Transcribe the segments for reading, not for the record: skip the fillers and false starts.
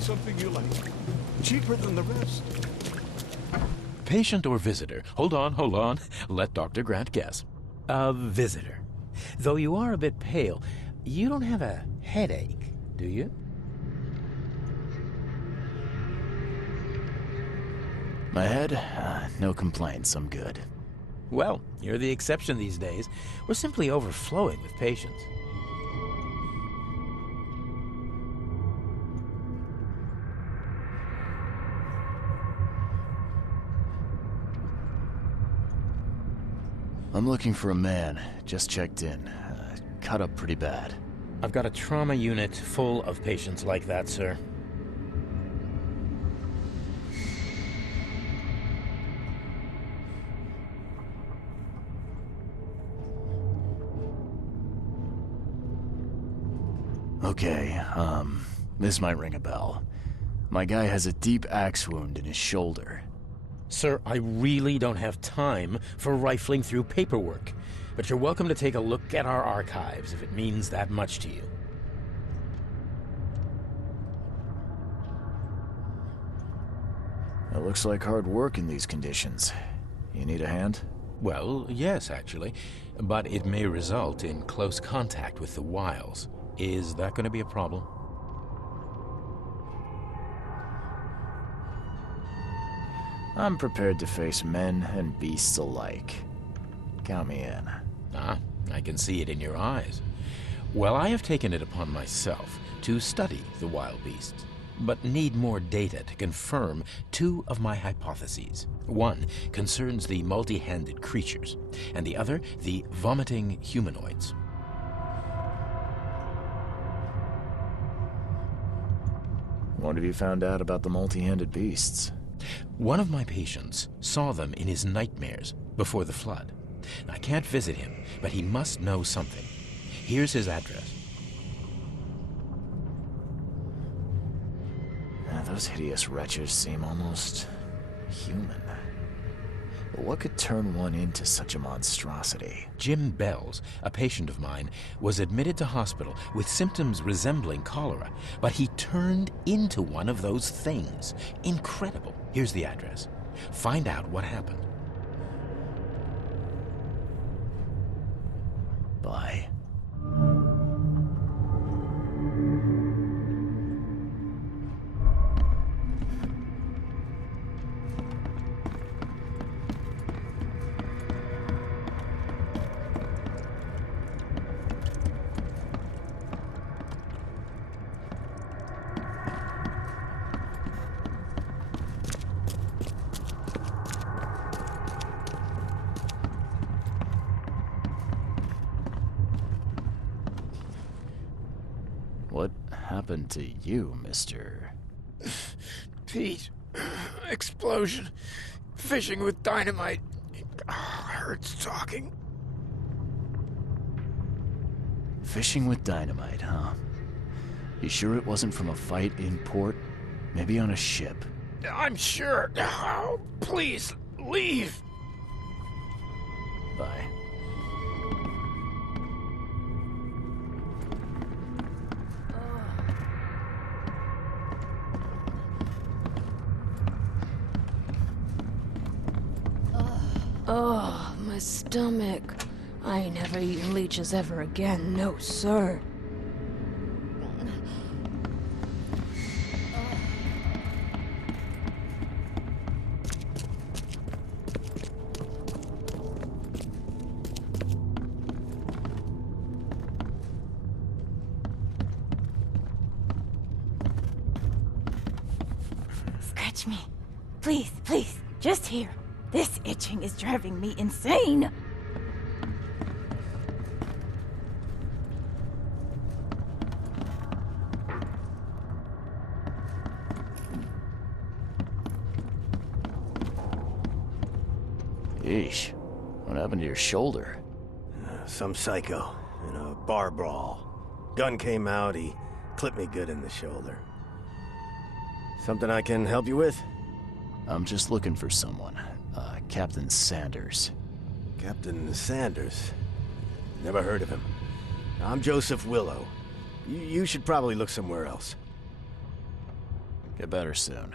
find something you like. Cheaper than the rest. Patient or visitor? Hold on. Let Dr. Grant guess. A visitor. Though you are a bit pale, you don't have a headache, do you? My head? No complaints, I'm good. Well, you're the exception these days. We're simply overflowing with patients. I'm looking for a man. Just checked in. Cut up pretty bad. I've got a trauma unit full of patients like that, sir. Okay, this might ring a bell. My guy has a deep axe wound in his shoulder. Sir, I really don't have time for rifling through paperwork, but you're welcome to take a look at our archives if it means that much to you. It looks like hard work in these conditions. You need a hand? Well, yes, actually, but it may result in close contact with the wiles. Is that going to be a problem? I'm prepared to face men and beasts alike. Count me in. Ah, I can see it in your eyes. Well, I have taken it upon myself to study the wild beasts, but need more data to confirm two of my hypotheses. One concerns the multi-handed creatures, and the other the vomiting humanoids. What have you found out about the multi-handed beasts? One of my patients saw them in his nightmares before the flood. I can't visit him, but he must know something. Here's his address. Those hideous wretches seem almost human. But what could turn one into such a monstrosity? Jim Bells, a patient of mine, was admitted to hospital with symptoms resembling cholera, but he turned into one of those things. Incredible. Here's the address. Find out what happened. Bye. What happened to you, mister? Pete, explosion, fishing with dynamite. Hurts talking. Fishing with dynamite, huh? You sure it wasn't from a fight in port? Maybe on a ship? I'm sure. Oh, please, leave. Bye. Oh, my stomach. I ain't never eaten leeches ever again, no sir. Scratch me. Please, please, just here. This itching is driving me insane. Yeesh. What happened to your shoulder? Some psycho in a bar brawl. Gun came out, he clipped me good in the shoulder. Something I can help you with? I'm just looking for someone. Captain Sanders. Captain Sanders? Never heard of him. I'm Joseph Willow. You should probably look somewhere else. Get better soon.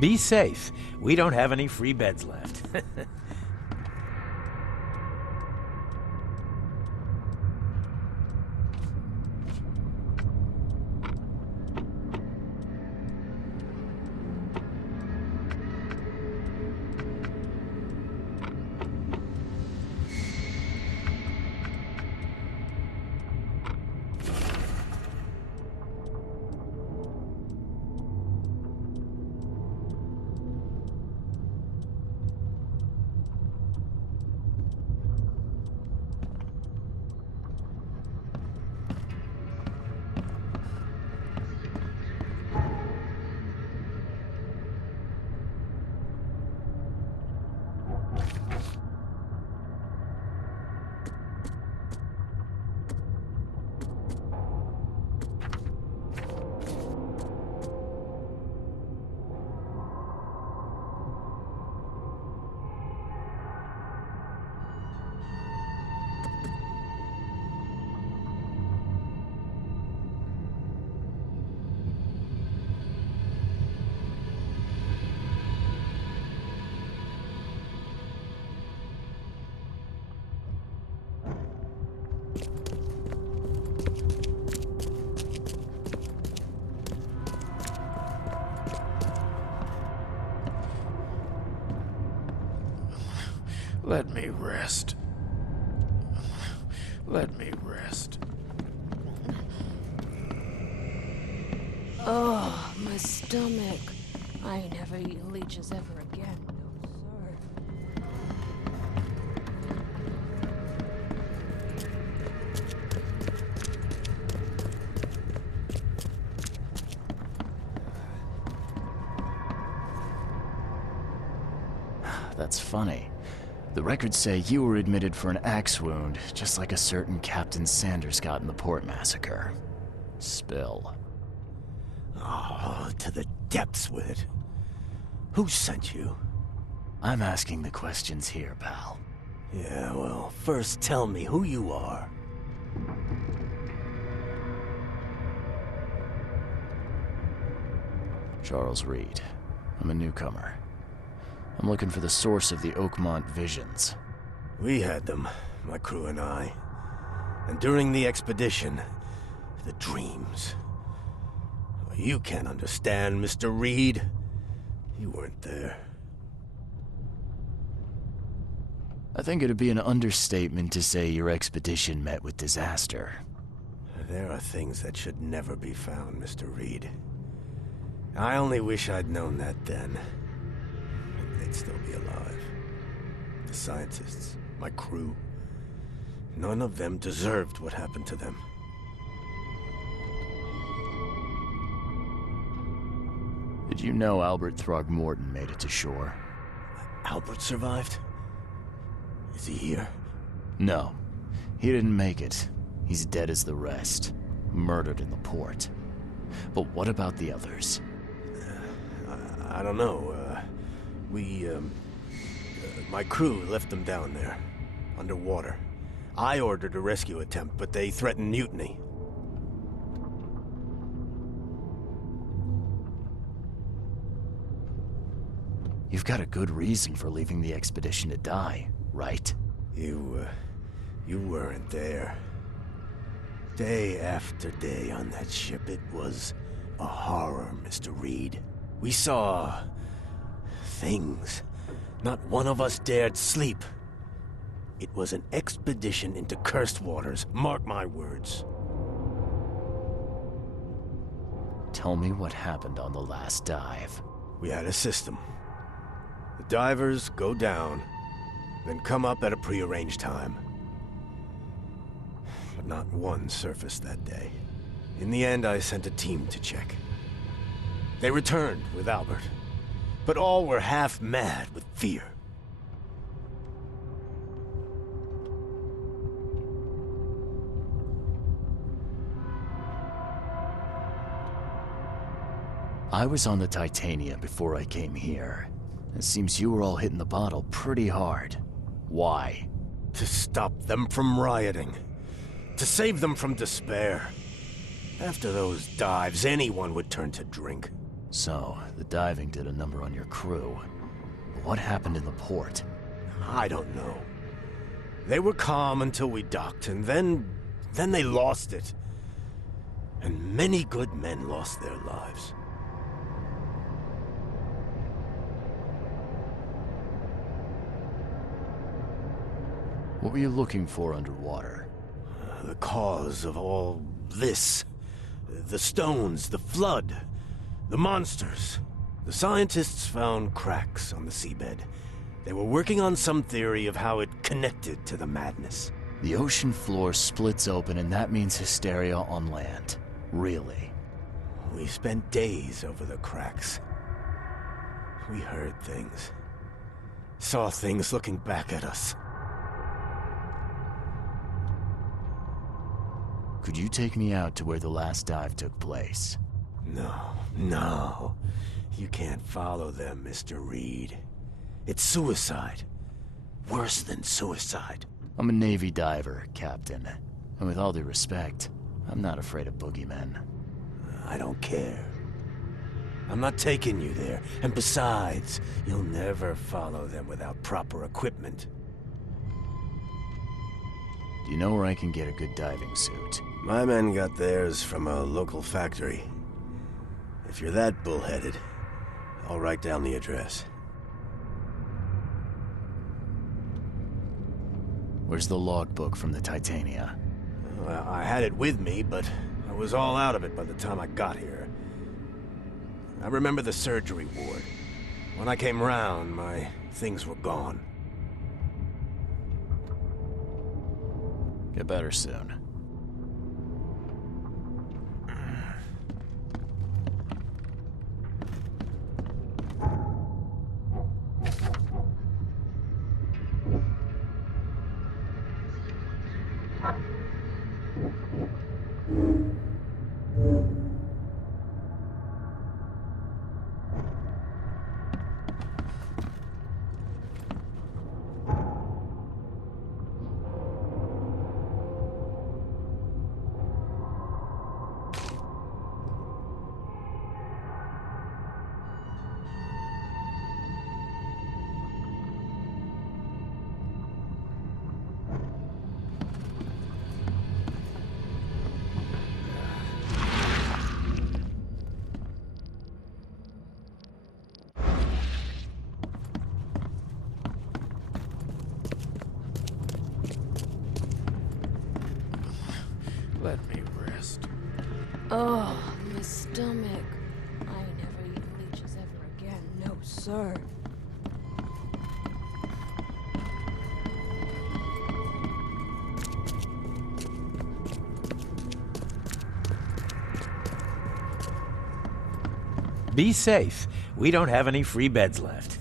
Be safe. We don't have any free beds left. Let me rest. Let me rest. Oh, my stomach. I ain't never eaten leeches ever again. No, sir. That's funny. The records say you were admitted for an axe wound, just like a certain Captain Sanders got in the port massacre. Spill. Oh, to the depths with it. Who sent you? I'm asking the questions here, pal. Yeah, well, first tell me who you are. Charles Reed. I'm a newcomer. I'm looking for the source of the Oakmont visions. We had them, my crew and I. And during the expedition, the dreams. Well, you can't understand, Mr. Reed. You weren't there. I think it'd be an understatement to say your expedition met with disaster. There are things that should never be found, Mr. Reed. I only wish I'd known that then. Maybe they'd still be alive. The scientists, my crew. None of them deserved what happened to them. Did you know Albert Throgmorton made it to shore? Albert survived? Is he here? No. He didn't make it. He's dead as the rest. Murdered in the port. But what about the others? I don't know. My crew left them down there, underwater. I ordered a rescue attempt, but they threatened mutiny. You've got a good reason for leaving the expedition to die, right? You weren't there. Day after day on that ship, it was a horror, Mr. Reed. We saw things. Not one of us dared sleep. It was an expedition into cursed waters, mark my words. Tell me what happened on the last dive. We had a system. The divers go down, then come up at a prearranged time. But not one surfaced that day. In the end, I sent a team to check. They returned with Albert, but all were half mad with fear. I was on the Titania before I came here. It seems you were all hitting the bottle pretty hard. Why? To stop them from rioting. To save them from despair. After those dives, anyone would turn to drink. So, the diving did a number on your crew. But what happened in the port? I don't know. They were calm until we docked, and then they lost it. And many good men lost their lives. What were you looking for underwater? The cause of all this. The stones, the flood, the monsters. The scientists found cracks on the seabed. They were working on some theory of how it connected to the madness. The ocean floor splits open and that means hysteria on land. Really? We spent days over the cracks. We heard things. Saw things looking back at us. Could you take me out to where the last dive took place? No. You can't follow them, Mr. Reed. It's suicide. Worse than suicide. I'm a Navy diver, Captain. And with all due respect, I'm not afraid of boogeymen. I don't care. I'm not taking you there. And besides, you'll never follow them without proper equipment. Do you know where I can get a good diving suit? My men got theirs from a local factory. If you're that bullheaded, I'll write down the address. Where's the logbook from the Titania? Well, I had it with me, but I was all out of it by the time I got here. I remember the surgery ward. When I came round, my things were gone. Get better soon. Let me rest. Oh, my stomach. I ain't never eaten leeches ever again. No, sir. Be safe. We don't have any free beds left.